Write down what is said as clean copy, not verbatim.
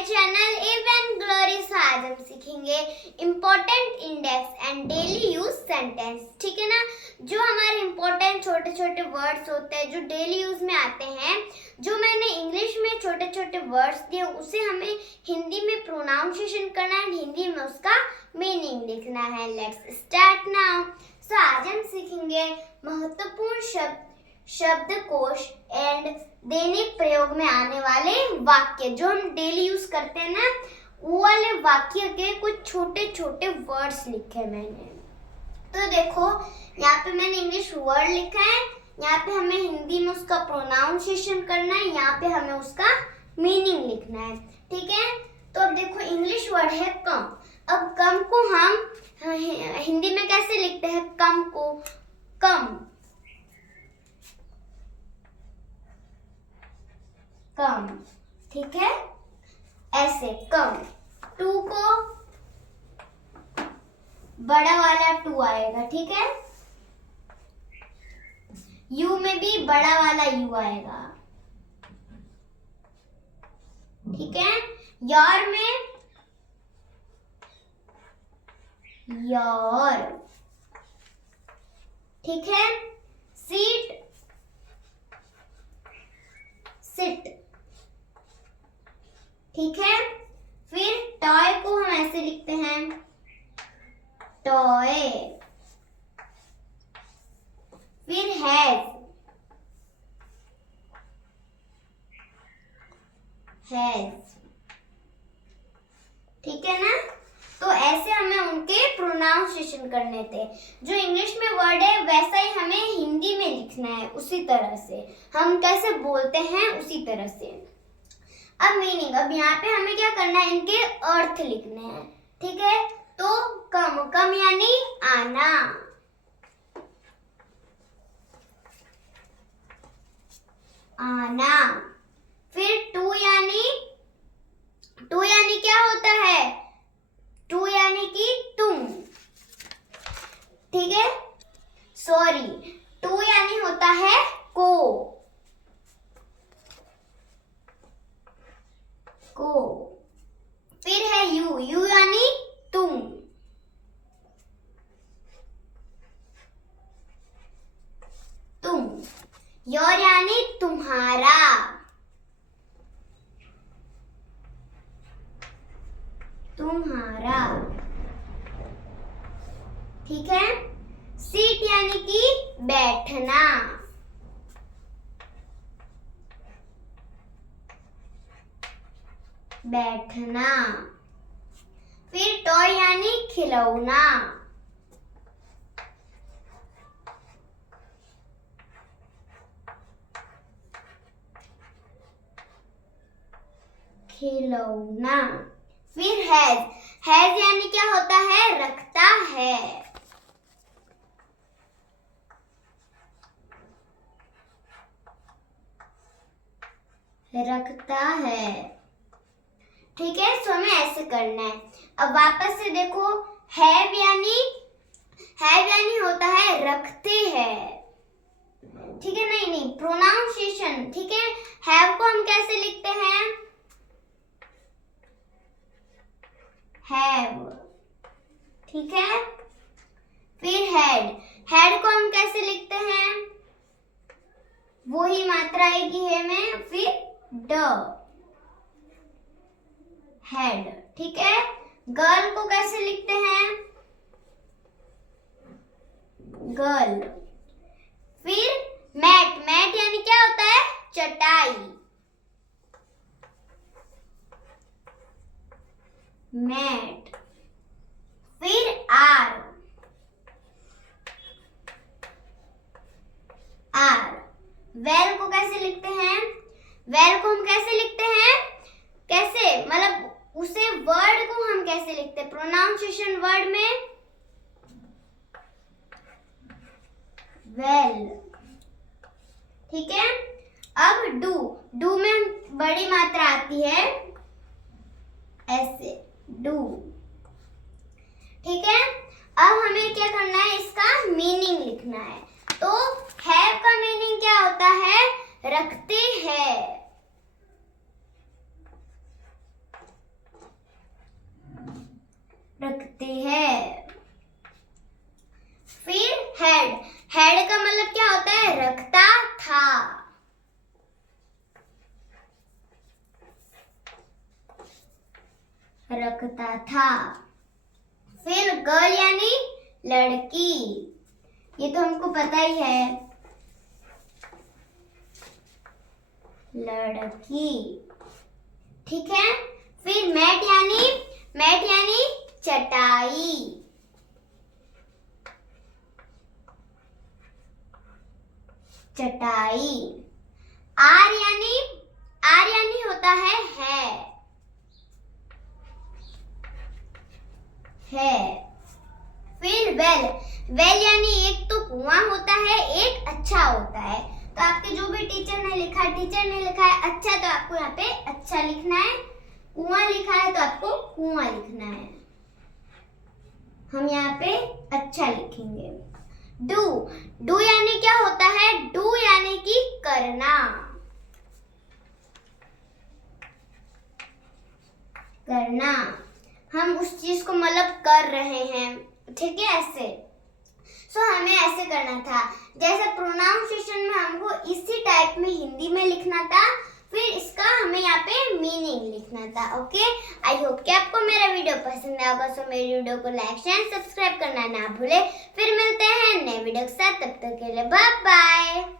My channel even glory. से आज हम सीखेंगे important index and daily use sentence. ठीक है ना, जो हमारे इम्पोर्टेंट छोटे छोटे वर्ड्स होते हैं जो डेली यूज में आते हैं, जो मैंने इंग्लिश में छोटे छोटे वर्ड्स दिए उसे हमें हिंदी में प्रोनाउंसिएशन करना है, हिंदी में उसका मीनिंग लिखना है। Let's start now. सो आज हम सीखेंगे महत्वपूर्ण शब्दकोश एंड दैनिक प्रयोग में आने वाले वाक्य, जो हम डेली यूज करते हैं ना, वो वाले वाक्य के कुछ छोटे छोटे वर्ड्स लिखे मैंने। तो देखो यहाँ पे मैंने इंग्लिश वर्ड लिखा है, यहाँ पे हमें हिंदी में उसका प्रोनाउंसिएशन करना है, यहाँ पे हमें उसका मीनिंग लिखना है। ठीक है, तो अब देखो इंग्लिश वर्ड है कम। अब कम को हम हिंदी में कैसे लिखते हैं? कम को कम कम, ठीक है, ऐसे कम। टू को बड़ा वाला टू आएगा, ठीक है। यू में भी बड़ा वाला यू आएगा, ठीक है। योर में योर, ठीक है। सीट सिट, ठीक है। फिर टॉय को हम ऐसे लिखते हैं टॉय। फिर हैज ठीक है ना। तो ऐसे हमें उनके प्रोनाउंसिएशन करने थे। जो इंग्लिश में वर्ड है वैसा ही हमें हिंदी में लिखना है, उसी तरह से हम कैसे बोलते हैं उसी तरह से। अब मीनिंग, अब यहाँ पे हमें क्या करना है? इनके अर्थ लिखने हैं, ठीक है। तो कम, कम यानी आना, आना। फिर टू यानी क्या होता है? टू यानी कि तुम, ठीक है। सॉरी, टू यानी होता है को को। फिर है यू, यू यानी तुम, तुम। योर यानी तुम्हारा, तुम्हारा, ठीक है। सीट यानी कि बैठना, बैठना। फिर टॉय यानी खिलौना, खिलौना। फिर हैज यानी क्या होता है? रखता है, रखता है, ठीक है। सो हमें ऐसे करना है। अब वापस से देखो, हैव यानी होता है रखते हैं, ठीक है। नहीं, प्रोनाउंसिएशन, ठीक है। हैव को हम कैसे लिखते हैं? हैव, ठीक है। फिर हेड को हम कैसे लिखते हैं? वही मात्रा आएगी है में, फिर ड, हेड, ठीक है। गर्ल को कैसे लिखते हैं? गर्ल। फिर मैट यानी क्या होता है? चटाई, मैट। फिर आर वेल को कैसे लिखते हैं? वेल को हम कैसे लिखते हैं? कैसे, मतलब उसे वर्ड को हम कैसे लिखते हैं? प्रोनाउंसिएशन वर्ड में वेल, ठीक है। अब डू में हम बड़ी मात्रा आती है ऐसे, डू, ठीक है। अब हमें क्या करना है? इसका मीनिंग लिखना है। तो हैव का मीनिंग क्या होता है? रखते हैं, रखती है। फिर हेड, हेड का मतलब क्या होता है? रखता था। रखता था। फिर गर्ल यानी लड़की, ये तो हमको पता ही है, लड़की, ठीक है। फिर मैट यानी चटाई, चटाई। आर यानी होता है, फिर वेल यानी एक तो कुआं होता है, एक अच्छा होता है। तो आपके जो भी टीचर ने लिखा है अच्छा, तो आपको यहाँ पे अच्छा लिखना है। कुआं लिखा है तो आपको कुआं लिखना है। हम यहाँ पे अच्छा लिखेंगे। डू यानी क्या होता है? डू यानी कि करना, करना। हम उस चीज को मतलब कर रहे हैं, ठीक है, ऐसे। हमें ऐसे करना था। जैसे प्रोनाउंसिएशन में हमको इसी टाइप में हिंदी में लिखना था, फिर इसका हमें यहाँ पे मीनिंग लिखना था। ओके, आई होप कि आपको मेरा वीडियो पसंद आएगा। सो मेरी वीडियो को लाइक शेयर सब्सक्राइब करना ना भूले। फिर मिलते हैं नए वीडियो के साथ, तब तक के लिए बाय बाय।